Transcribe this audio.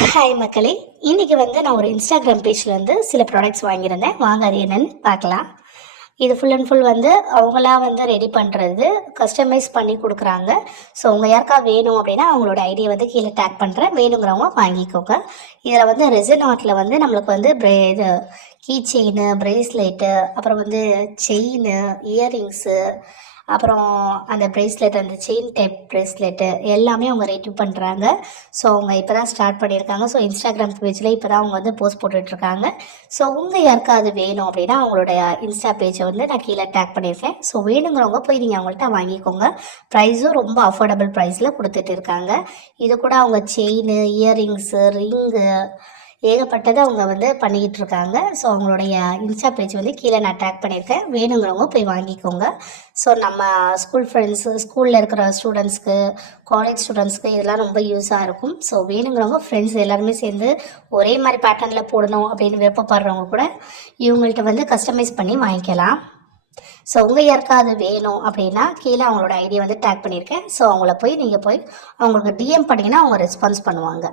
Hi மக்களே, இன்னைக்கு நான் ஒரு இன்ஸ்டாகிராம் பேஜ்ல சில ப்ராடக்ட்ஸ் வாங்கியிருந்தேன். வாங்க அது என்னன்னு பார்க்கலாம். இது ஃபுல் அண்ட் ஃபுல் அவங்களா ரெடி பண்ணுறது, கஸ்டமைஸ் பண்ணி கொடுக்குறாங்க. ஸோ உங்க யாருக்கா வேணும் அப்படின்னா அவங்களோட ஐடியை கீழே டேக் பண்ணுறேன், வேணுங்கிறவங்க வாங்கிக்கோங்க. இதில் ரெசின் ஆர்ட்டில் நம்மளுக்கு இது கீ செயின், பிரேஸ்லெட்டு, அப்புறம் செயின், இயரிங்ஸு, அப்புறம் அந்த பிரேஸ்லெட், அந்த செயின் டைப் பிரேஸ்லெட்டு எல்லாமே அவங்க ரெடி பண்ணுறாங்க. ஸோ அவங்க இப்போ தான் ஸ்டார்ட் பண்ணியிருக்காங்க. ஸோ இன்ஸ்டாகிராம் பேஜில் இப்போ தான் அவங்க போஸ்ட் போட்டுட்ருக்காங்க. ஸோ உங்கள் யாருக்காவது வேணும் அப்படின்னா அவங்களோட இன்ஸ்டா பேஜை நான் கீழே டேக் பண்ணியிருக்கேன். ஸோ வேணுங்கிறவங்க போய் நீங்கள் அவங்கள்ட்ட வாங்கிக்கோங்க. ப்ரைஸும் ரொம்ப அஃபோர்டபுள் ப்ரைஸில் கொடுத்துட்டு இருக்காங்க. இது கூட அவங்க செயின், இயரிங்ஸு, ரிங்கு ஏகப்பட்டதை அவங்க பண்ணிக்கிட்டு இருக்காங்க. ஸோ அவங்களுடைய இன்ஸ்டா பேஜ் கீழே நான் டேக் பண்ணியிருக்கேன். வேணுங்கிறவங்க போய் வாங்கிக்கோங்க. ஸோ நம்ம ஸ்கூல் ஃப்ரெண்ட்ஸு, ஸ்கூலில் இருக்கிற ஸ்டூடெண்ட்ஸ்க்கு, காலேஜ் ஸ்டூடெண்ட்ஸ்க்கு இதெல்லாம் ரொம்ப யூஸாக இருக்கும். ஸோ வேணுங்கிறவங்க ஃப்ரெண்ட்ஸ் எல்லாருமே சேர்ந்து ஒரே மாதிரி பேட்டர்னில் போடணும் அப்படின்னு விருப்பப்படுறவங்க கூட இவங்கள்ட்ட கஸ்டமைஸ் பண்ணி வாங்கிக்கலாம். ஸோ உங்கள் யாருக்காவது வேணும் அப்படின்னா கீழே அவங்களோட ஐடியை டேக் பண்ணியிருக்கேன். ஸோ அவங்கள போய் நீங்கள் போய் அவங்களுக்கு டிஎம் பண்ணிங்கன்னா அவங்க ரெஸ்பான்ஸ் பண்ணுவாங்க.